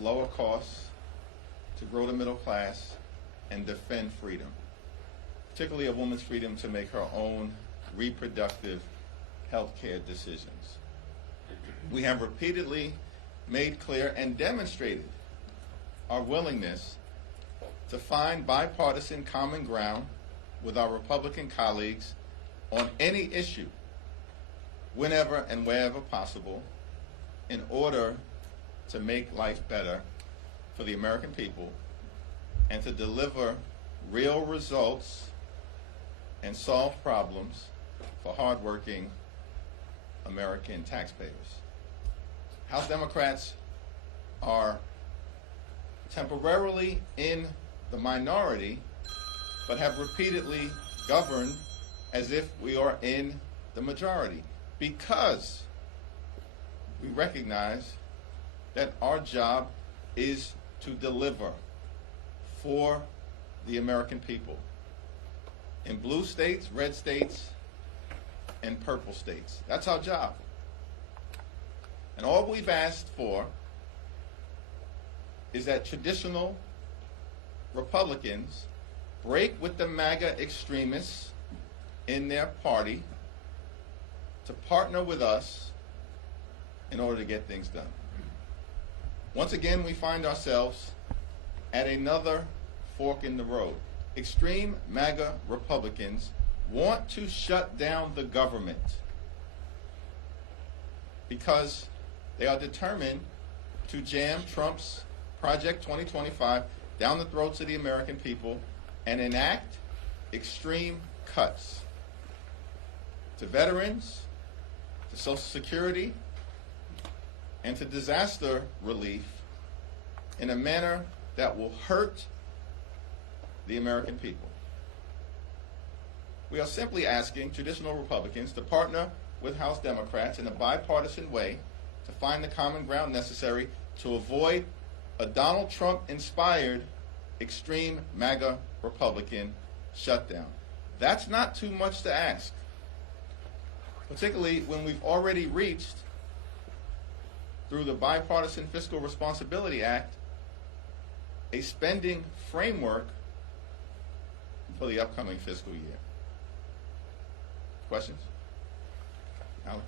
lower costs, to grow the middle class, and defend freedom, particularly a woman's freedom to make her own reproductive health care decisions. We have repeatedly made clear and demonstrated our willingness to find bipartisan common ground with our Republican colleagues on any issue, whenever and wherever possible, in order to make life better for the American people and to deliver real results and solve problems for hardworking American taxpayers. House Democrats are temporarily in the minority, but have repeatedly governed as if we are in the majority, because we recognize that our job is to deliver for the American people in blue states, red states, and purple states. That's our job. And all we've asked for is that traditional Republicans break with the MAGA extremists in their party to partner with us in order to get things done. Once again, we find ourselves at another fork in the road. Extreme MAGA Republicans want to shut down the government because they are determined to jam Trump's Project 2025 down the throats of the American people and enact extreme cuts to veterans, to Social Security, and to disaster relief in a manner that will hurt the American people. We are simply asking traditional Republicans to partner with House Democrats in a bipartisan way to find the common ground necessary to avoid a Donald Trump-inspired extreme MAGA Republican shutdown. That's not too much to ask, particularly when we've already reached, through the Bipartisan Fiscal Responsibility Act, a spending framework for the upcoming fiscal year. Questions? Alan?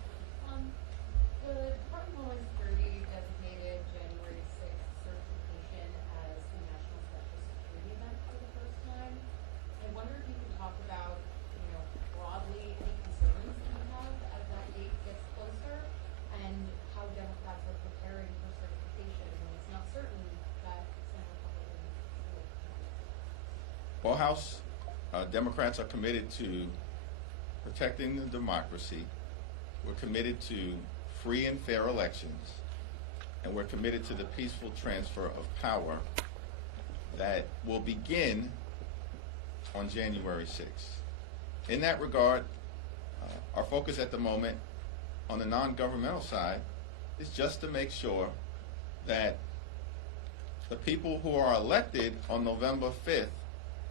The Department of Homeland Security designated January 6th certification as a national special security event for the first time. I wonder if you could talk about, broadly any concerns that you have as that date gets closer, and how Democrats are preparing for certification when it's not certain that Senate Republicans will. Well, House Democrats are committed to protecting the democracy. We're committed to free and fair elections, and we're committed to the peaceful transfer of power that will begin on January 6th. In that regard, our focus at the moment on the non-governmental side is just to make sure that the people who are elected on November 5th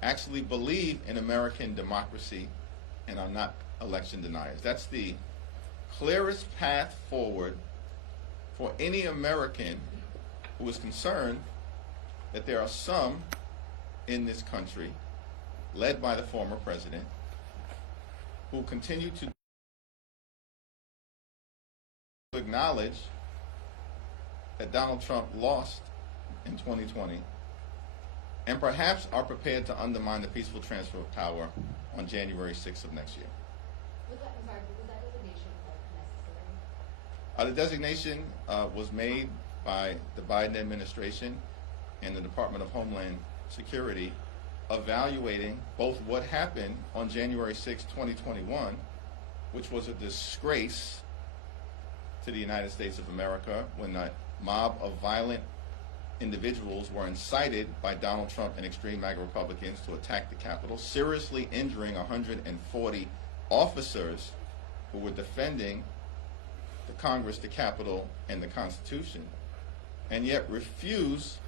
actually believe in American democracy and are not election deniers. That's the clearest path forward for any American who is concerned that there are some in this country, led by the former president, who continue to acknowledge that Donald Trump lost in 2020 and perhaps are prepared to undermine the peaceful transfer of power on January 6th of next year. Was that designation necessary? The designation was made by the Biden administration and the Department of Homeland Security, evaluating both what happened on January 6, 2021, which was a disgrace to the United States of America when a mob of violent individuals were incited by Donald Trump and extreme MAGA Republicans to attack the Capitol, seriously injuring 140 officers who were defending the Congress, the Capitol, and the Constitution, and yet refuse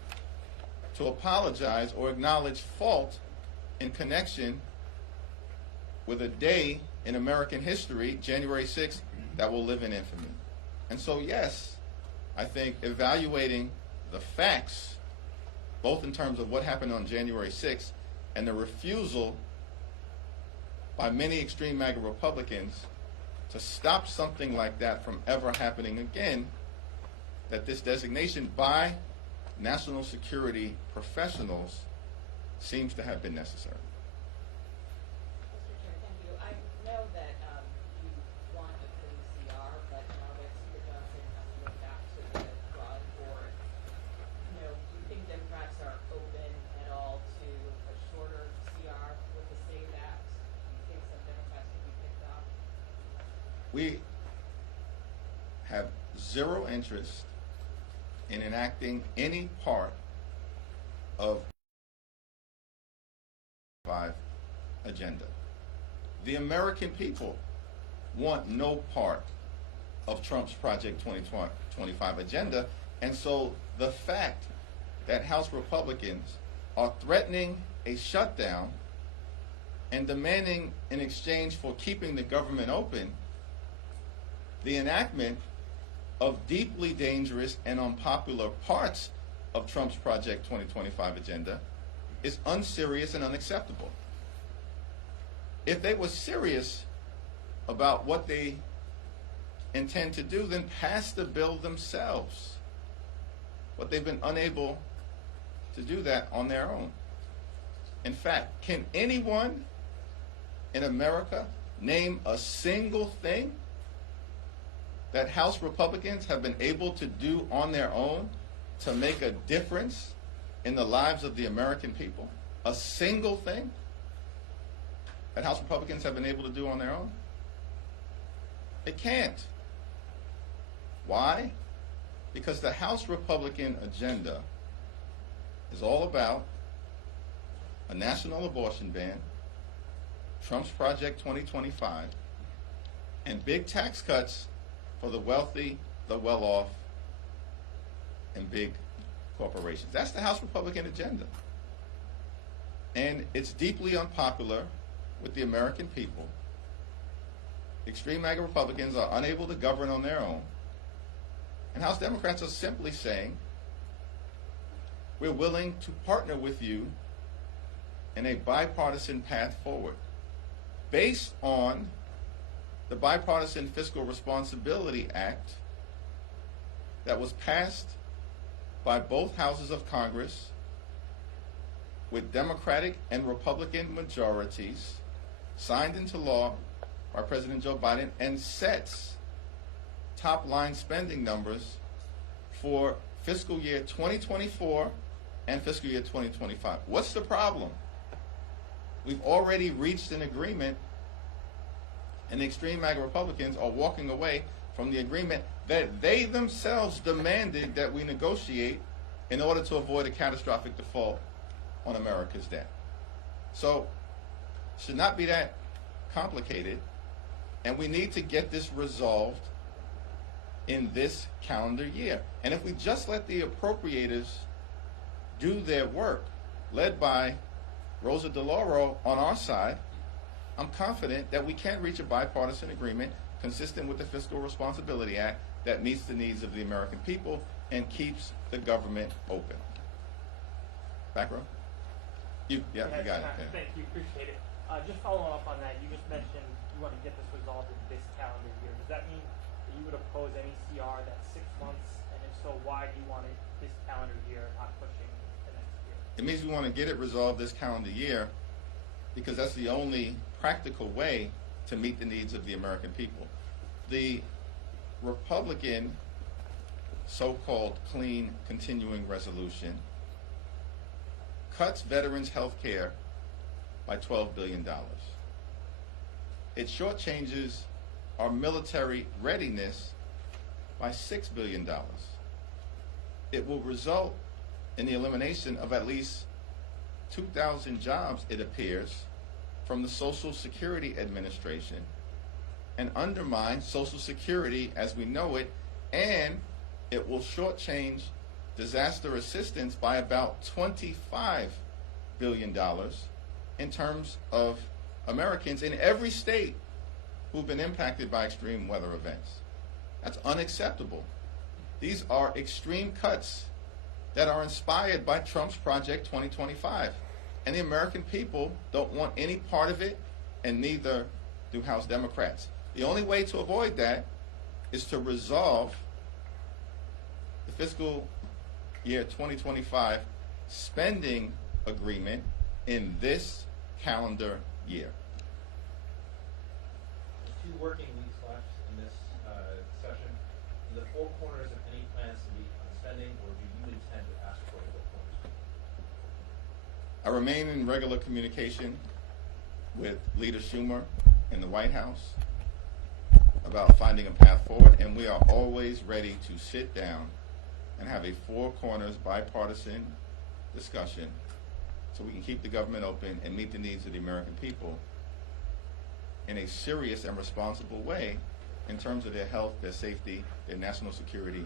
to apologize or acknowledge fault in connection with a day in American history, January 6th, that will live in infamy. And so, yes, I think evaluating the facts, both in terms of what happened on January 6th and the refusal by many extreme MAGA Republicans to stop something like that from ever happening again, that this designation by national security professionals seems to have been necessary. Mr. Chair, thank you. I know that you want a clean CR, but now that Speaker Johnson has to go back to the drawing board, do you think Democrats are open at all to a shorter CR with the SAVE Act? Do you think some Democrats could be picked off? We have zero interest in enacting any part of the agenda. The American people want no part of Trump's Project 2025 agenda, and so the fact that House Republicans are threatening a shutdown and demanding in exchange for keeping the government open the enactment of deeply dangerous and unpopular parts of Trump's Project 2025 agenda is unserious and unacceptable. If they were serious about what they intend to do, then pass the bill themselves. But they've been unable to do that on their own. In fact, can anyone in America name a single thing that House Republicans have been able to do on their own to make a difference in the lives of the American people? A single thing that House Republicans have been able to do on their own? It can't. Why? Because the House Republican agenda is all about a national abortion ban, Trump's Project 2025, and big tax cuts for the wealthy, the well-off, and big corporations. That's the House Republican agenda. And it's deeply unpopular with the American people. Extreme MAGA Republicans are unable to govern on their own. And House Democrats are simply saying, we're willing to partner with you in a bipartisan path forward based on the Bipartisan Fiscal Responsibility Act that was passed by both houses of Congress with Democratic and Republican majorities, signed into law by President Joe Biden, and sets top-line spending numbers for fiscal year 2024 and fiscal year 2025. What's the problem? We've already reached an agreement, and the extreme MAGA Republicans are walking away from the agreement that they themselves demanded that we negotiate in order to avoid a catastrophic default on America's debt. So, it should not be that complicated, and we need to get this resolved in this calendar year. And if we just let the appropriators do their work, led by Rosa DeLauro on our side, I'm confident that we can reach a bipartisan agreement consistent with the Fiscal Responsibility Act that meets the needs of the American people and keeps the government open. Back row? You got it. Yeah. Thank you, appreciate it. Just following up on that, you just mentioned you want to get this resolved in this calendar year. Does that mean that you would oppose any CR that's 6 months? And if so, why do you want it this calendar year, not pushing the next year? It means we want to get it resolved this calendar year because that's the only practical way to meet the needs of the American people. The Republican so-called clean continuing resolution cuts veterans' health care by $12 billion. It shortchanges our military readiness by $6 billion. It will result in the elimination of at least 2,000 jobs, it appears, from the Social Security Administration and undermine Social Security as we know it, and it will shortchange disaster assistance by about $25 billion in terms of Americans in every state who've been impacted by extreme weather events. That's unacceptable. These are extreme cuts that are inspired by Trump's Project 2025. And the American people don't want any part of it, and neither do House Democrats. The only way to avoid that is to resolve the fiscal year 2025 spending agreement in this calendar year. There's 2 working weeks left in this session. Do the 4 corners have any plans to meet on spending, or do you intend to ask for the 4 corners? I remain in regular communication with Leader Schumer in the White House about finding a path forward, and we are always ready to sit down and have a 4 corners bipartisan discussion so we can keep the government open and meet the needs of the American people in a serious and responsible way in terms of their health, their safety, their national security,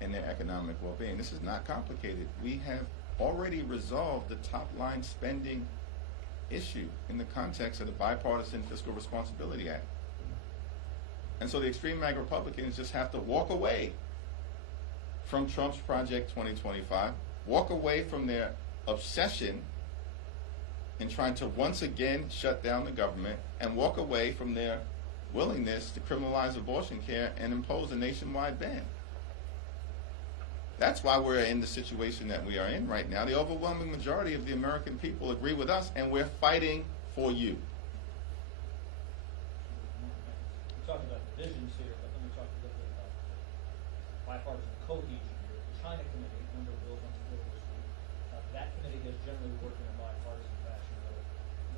and their economic well-being. This is not complicated. We have already resolved the top-line spending issue in the context of the Bipartisan Fiscal Responsibility Act. And so the extreme MAGA Republicans just have to walk away from Trump's Project 2025, walk away from their obsession in trying to once again shut down the government, and walk away from their willingness to criminalize abortion care and impose a nationwide ban. That's why we're in the situation that we are in right now. The overwhelming majority of the American people agree with us, and we're fighting for you. We're talking about divisions here, but let me talk a little bit about bipartisan cohesion here. The China Committee, a number of bills on the floor this week. That committee has generally worked in a bipartisan fashion.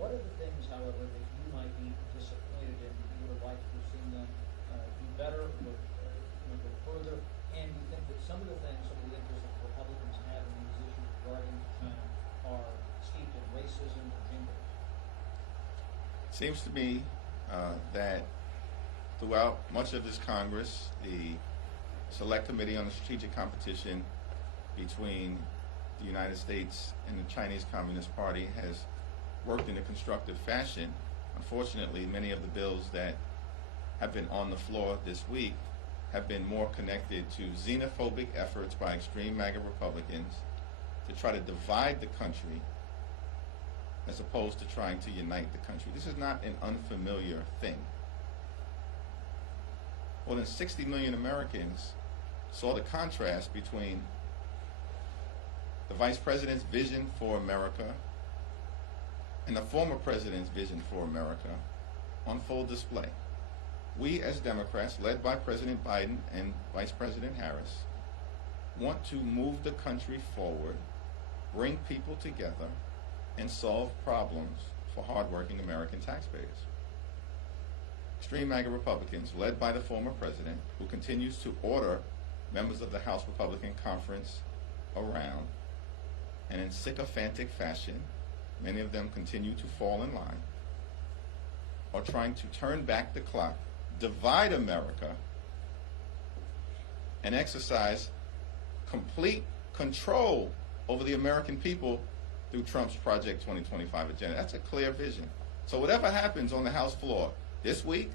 What are the things, however, that you might be disappointed in, that you would have liked to have seen them do better, or go further? And do you think that some of the things, some of the interests that Republicans have in these issues regarding China are steeped in racism or gender? Seems to me that throughout much of this Congress, the Select Committee on the Strategic Competition between the United States and the Chinese Communist Party has worked in a constructive fashion. Unfortunately, many of the bills that have been on the floor this week have been more connected to xenophobic efforts by extreme MAGA Republicans to try to divide the country as opposed to trying to unite the country. This is not an unfamiliar thing. More than 60 million Americans saw the contrast between the Vice President's vision for America and the former President's vision for America on full display. We as Democrats, led by President Biden and Vice President Harris, want to move the country forward, bring people together, and solve problems for hardworking American taxpayers. Extreme MAGA Republicans, led by the former president, who continues to order members of the House Republican Conference around, and in sycophantic fashion, many of them continue to fall in line, are trying to turn back the clock, divide America, and exercise complete control over the American people through Trump's Project 2025 agenda. That's a clear vision. So whatever happens on the House floor this week,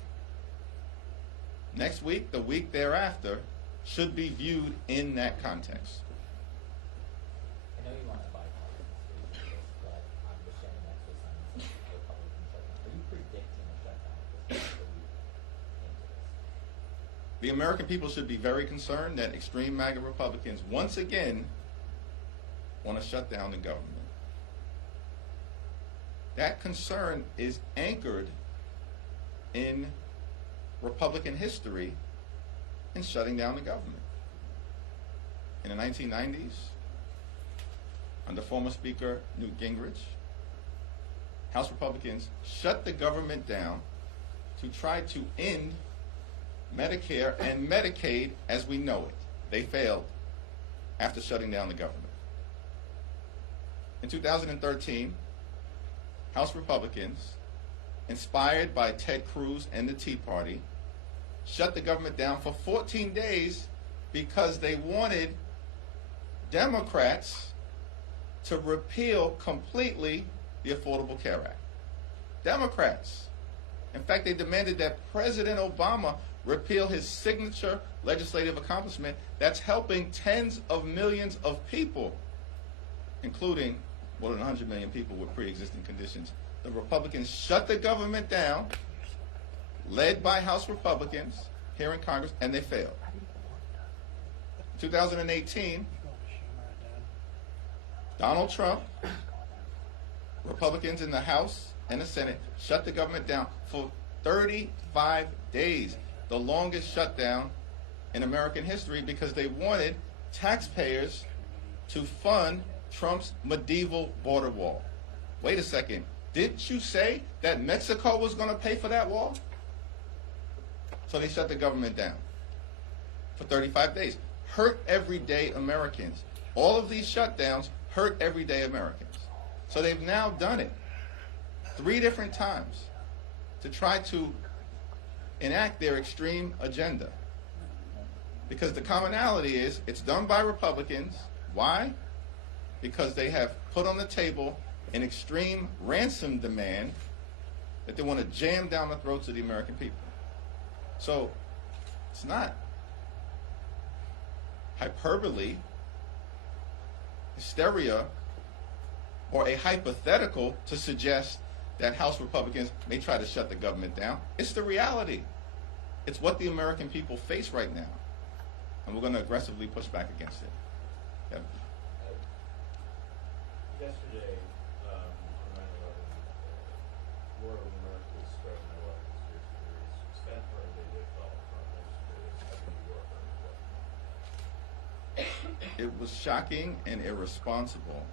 next week, the week thereafter, should be viewed in that context. I know you want a bipartisan solution, but understanding that this is a Republican shutdown, are you predicting a shutdown at this point into this? The American people should be very concerned that extreme MAGA Republicans once again want to shut down the government. That concern is anchored in Republican history in shutting down the government. In the 1990s, under former Speaker Newt Gingrich, House Republicans shut the government down to try to end Medicare and Medicaid as we know it. They failed after shutting down the government. In 2013, House Republicans, inspired by Ted Cruz and the Tea Party, shut the government down for 14 days because they wanted Democrats to repeal completely the Affordable Care Act. Democrats. In fact, they demanded that President Obama repeal his signature legislative accomplishment that's helping tens of millions of people, including more than 100 million people with pre-existing conditions. The Republicans shut the government down, led by House Republicans here in Congress, and they failed. 2018, Donald Trump, Republicans in the House and the Senate shut the government down for 35 days, the longest shutdown in American history, because they wanted taxpayers to fund Trump's medieval border wall. Wait a second. Didn't you say that Mexico was going to pay for that wall? So they shut the government down for 35 days. Hurt everyday Americans. All of these shutdowns hurt everyday Americans. So they've now done it 3 different times to try to enact their extreme agenda. Because the commonality is it's done by Republicans. Why? Because they have put on the table an extreme ransom demand that they want to jam down the throats of the American people. So it's not hyperbole, hysteria, or a hypothetical to suggest that House Republicans may try to shut the government down. It's the reality. It's what the American people face right now. And we're going to aggressively push back against it. Kevin? Yesterday, on 9/11, War of America was spread in my life conspiracy theories. Spent part of the day with Donald Trump yesterday. New York on It was shocking and irresponsible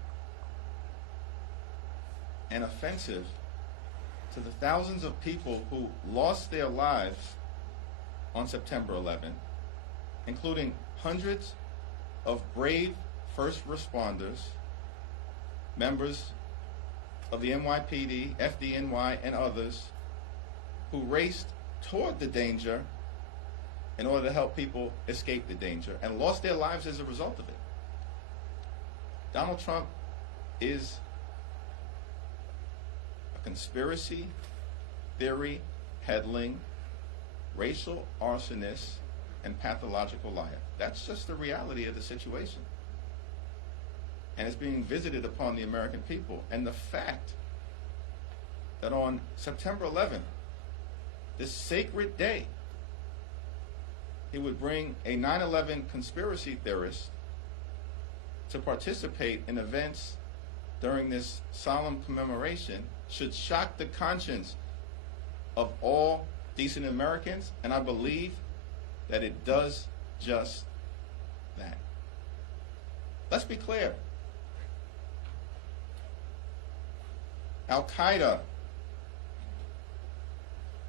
and offensive to the thousands of people who lost their lives on September 11th, including hundreds of brave first responders, members of the NYPD, FDNY, and others who raced toward the danger in order to help people escape the danger and lost their lives as a result of it. Donald Trump is a conspiracy theory peddling, racial arsonist, and pathological liar. That's just the reality of the situation. And it's being visited upon the American people. And the fact that on September 11th, this sacred day, he would bring a 9/11 conspiracy theorist to participate in events during this solemn commemoration should shock the conscience of all decent Americans, and I believe that it does just that. Let's be clear. Al-Qaeda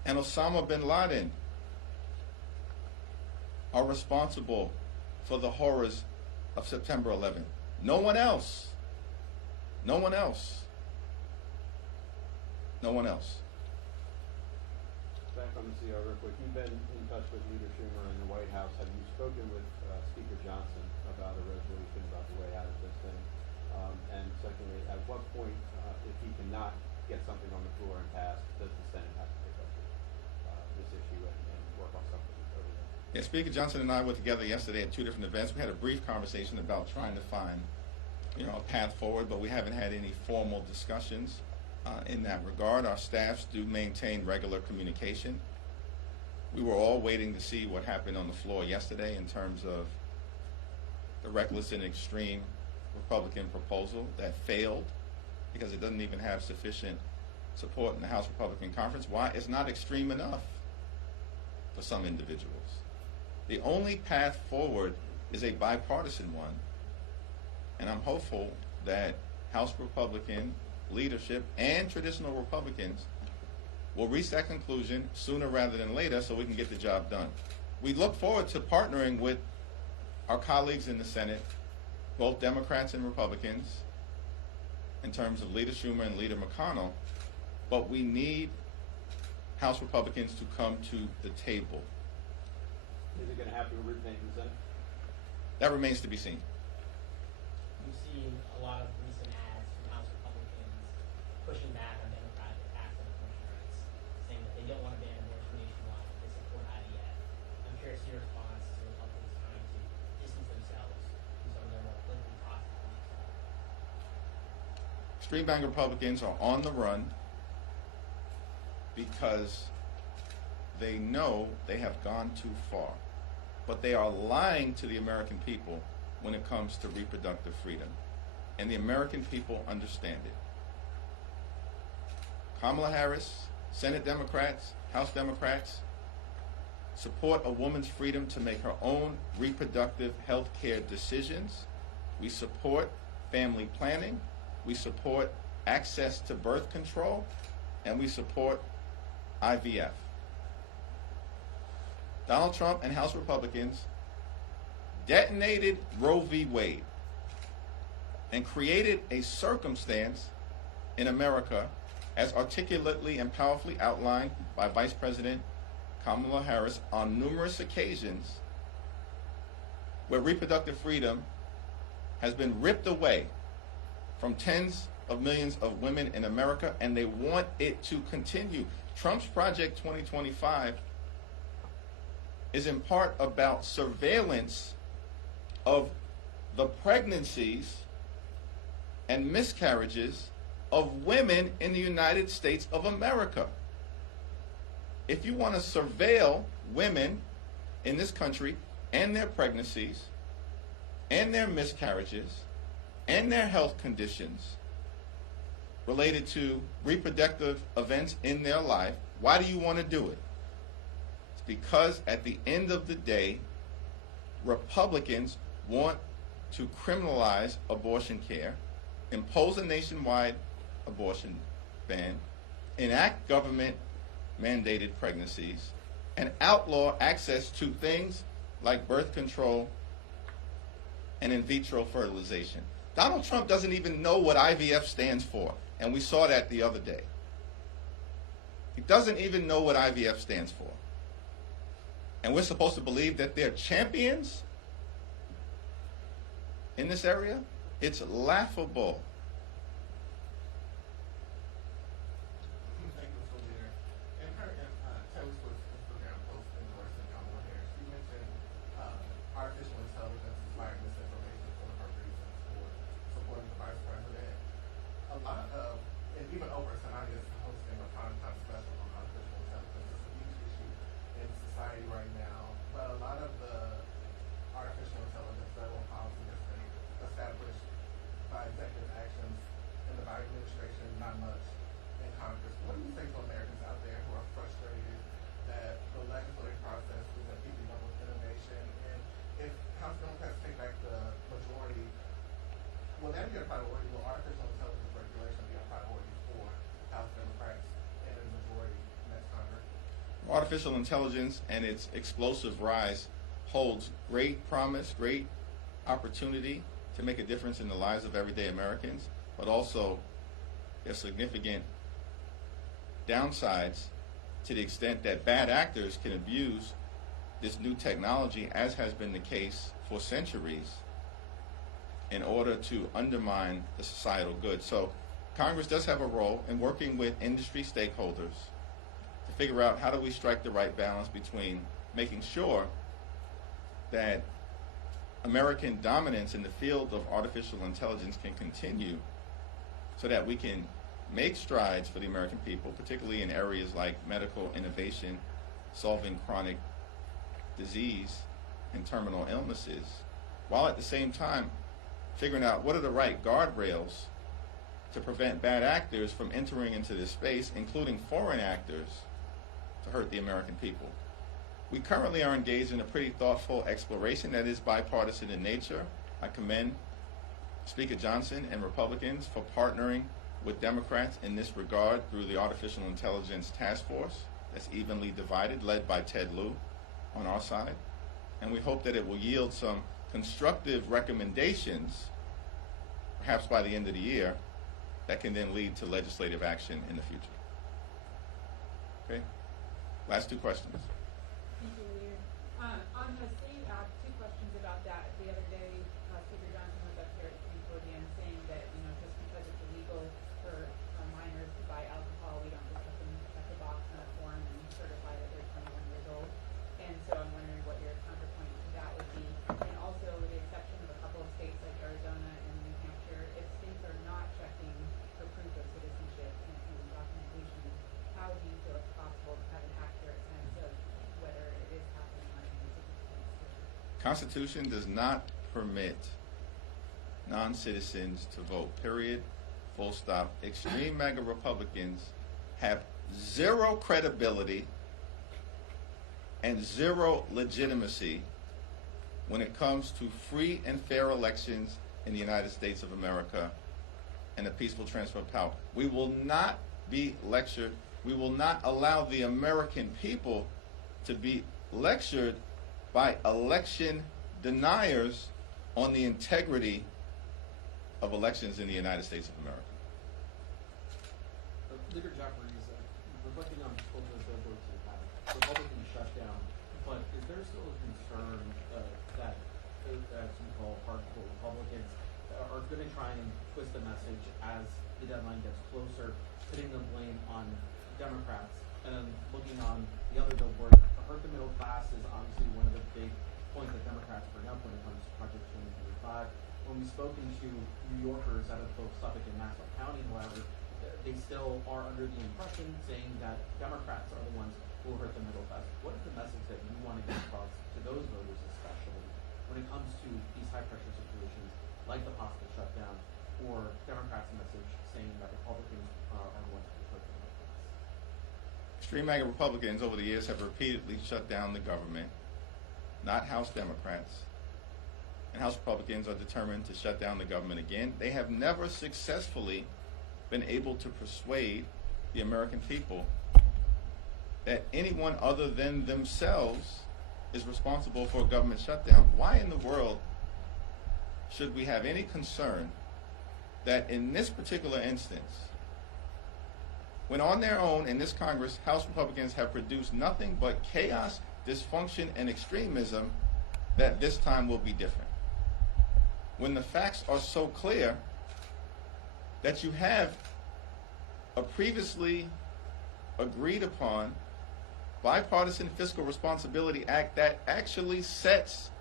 and Osama bin Laden are responsible for the horrors of September 11th. No one else. No one else. No one else. Back on the CR real quick. You've been in touch with Leader Schumer in the White House. Have you spoken with Speaker Johnson about a resolution about the way out of this thing? And secondly, at what point, if he cannot get something on the floor and pass, does the Senate have to pick up this issue and work on something over there? Yeah, Speaker Johnson and I were together yesterday at 2 different events. We had a brief conversation about trying to find, a path forward, but we haven't had any formal discussions in that regard. Our staffs do maintain regular communication. We were all waiting to see what happened on the floor yesterday in terms of the reckless and extreme Republican proposal that failed because it doesn't even have sufficient support in the House Republican Conference. Why? It's not extreme enough for some individuals. The only path forward is a bipartisan one, and I'm hopeful that House Republican leadership and traditional Republicans will reach that conclusion sooner rather than later so we can get the job done. We look forward to partnering with our colleagues in the Senate, both Democrats and Republicans, in terms of Leader Schumer and Leader McConnell, but we need House Republicans to come to the table. Is it going to have to originate in the Senate? That remains to be seen. We've seen a lot of recent ads from House Republicans pushing back on Democratic attacks on abortion rights, saying that they don't want to ban abortion nationwide, they support IVF. Street Bank Republicans are on the run because they know they have gone too far. But they are lying to the American people when it comes to reproductive freedom. And the American people understand it. Kamala Harris, Senate Democrats, House Democrats, support a woman's freedom to make her own reproductive health care decisions. We support family planning. We support access to birth control. And we support IVF. Donald Trump and House Republicans detonated Roe v. Wade and created a circumstance in America, as articulately and powerfully outlined by Vice President Kamala Harris on numerous occasions, where reproductive freedom has been ripped away from tens of millions of women in America, and they want it to continue. Trump's Project 2025 is in part about surveillance of the pregnancies and miscarriages of women in the United States of America. If you want to surveil women in this country and their pregnancies and their miscarriages and their health conditions related to reproductive events in their life, why do you want to do it? It's because at the end of the day, Republicans want to criminalize abortion care, impose a nationwide abortion ban, enact government-mandated pregnancies, and outlaw access to things like birth control and in vitro fertilization. Donald Trump doesn't even know what IVF stands for, and we saw that the other day. He doesn't even know what IVF stands for. And we're supposed to believe that they're champions in this area? It's laughable. Thank you, Mr. Leader. In her Taylor Swift's Instagram post endorsing Kamala Harris, she mentioned artificial intelligence inspired misinformation for her reasons for supporting the vice president. A lot of, and even Oprah tonight is hosting a primetime special on artificial intelligence. It's a huge issue in society right now. But a lot of the artificial intelligence federal policy has been established by executive actions in the Biden administration, not much in Congress. What do you say to Americans out there who are frustrated that the legislative process isn't keeping up with innovation? And if House Democrats take back the majority, will that be a priority? Will artificial intelligence regulation be a priority for House Democrats and the majority next Congress? Artificial intelligence and its explosive rise holds great promise, great opportunity to make a difference in the lives of everyday Americans, but also there's significant downsides to the extent that bad actors can abuse this new technology, as has been the case for centuries, in order to undermine the societal good. So Congress does have a role in working with industry stakeholders to figure out how do we strike the right balance between making sure that American dominance in the field of artificial intelligence can continue so that we can make strides for the American people, particularly in areas like medical innovation, solving chronic disease and terminal illnesses, while at the same time figuring out what are the right guardrails to prevent bad actors from entering into this space, including foreign actors, to hurt the American people. We currently are engaged in a pretty thoughtful exploration that is bipartisan in nature. I commend Speaker Johnson and Republicans for partnering with Democrats in this regard through the Artificial Intelligence Task Force that's evenly divided, led by Ted Lieu on our side. And we hope that it will yield some constructive recommendations, perhaps by the end of the year, that can then lead to legislative action in the future. Okay? Last two questions. Thank you, Leader. On the SAVE Act, two questions about that. The other day, Speaker Johnson was up here at the podium saying that, just because it's illegal for minors to buy alcohol, we don't just have to check the box on a form and certify that they're 21 years old. And so I'm wondering what your counterpoint to that would be. And also, with the exception of a couple of states like Arizona and New Hampshire, if states are not checking for Constitution does not permit non-citizens to vote, period, full stop. Extreme MAGA Republicans have zero credibility and zero legitimacy when it comes to free and fair elections in the United States of America and a peaceful transfer of power. We will not be lectured. We will not allow the American people to be lectured by election deniers on the integrity of elections in the United States of America. Leader Jeffries, reflecting on both of the billboards you have, Republican shutdown, but is there still a concern that, as we call hardcore Republicans, are going to try and twist the message as the deadline gets closer, putting the blame on Democrats, and then looking on the other billboard, hurt the middle class is obviously one of the big points that Democrats bring up when it comes to Project 2025. When we've spoken to New Yorkers out of both Suffolk and Nassau County, however, they still are under the impression saying that Democrats are the ones who will hurt the middle class. What is the message that you want to get across to those voters, especially when it comes to these high-pressure situations like the possible shutdown, or Democrats' message saying that Republicans are the ones who hurt the middle class? Extreme MAGA Republicans over the years have repeatedly shut down the government, not House Democrats. And House Republicans are determined to shut down the government again. They have never successfully been able to persuade the American people that anyone other than themselves is responsible for a government shutdown. Why in the world should we have any concern that in this particular instance, when on their own in this Congress, House Republicans have produced nothing but chaos, dysfunction, and extremism, that this time will be different? When the facts are so clear that you have a previously agreed upon bipartisan fiscal responsibility act that actually sets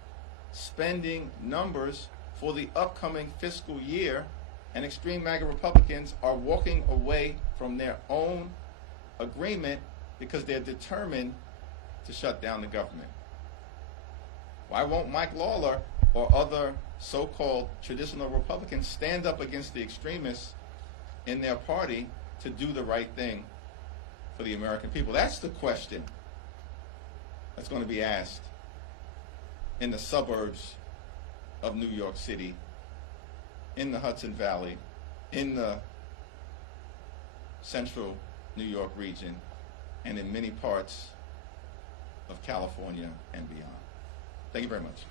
spending numbers for the upcoming fiscal year, and extreme MAGA Republicans are walking away from their own agreement because they're determined to shut down the government. Why won't Mike Lawler or other so-called traditional Republicans stand up against the extremists in their party to do the right thing for the American people? That's the question that's going to be asked in the suburbs of New York City, in the Hudson Valley, in the central New York region, and in many parts of California and beyond. Thank you very much.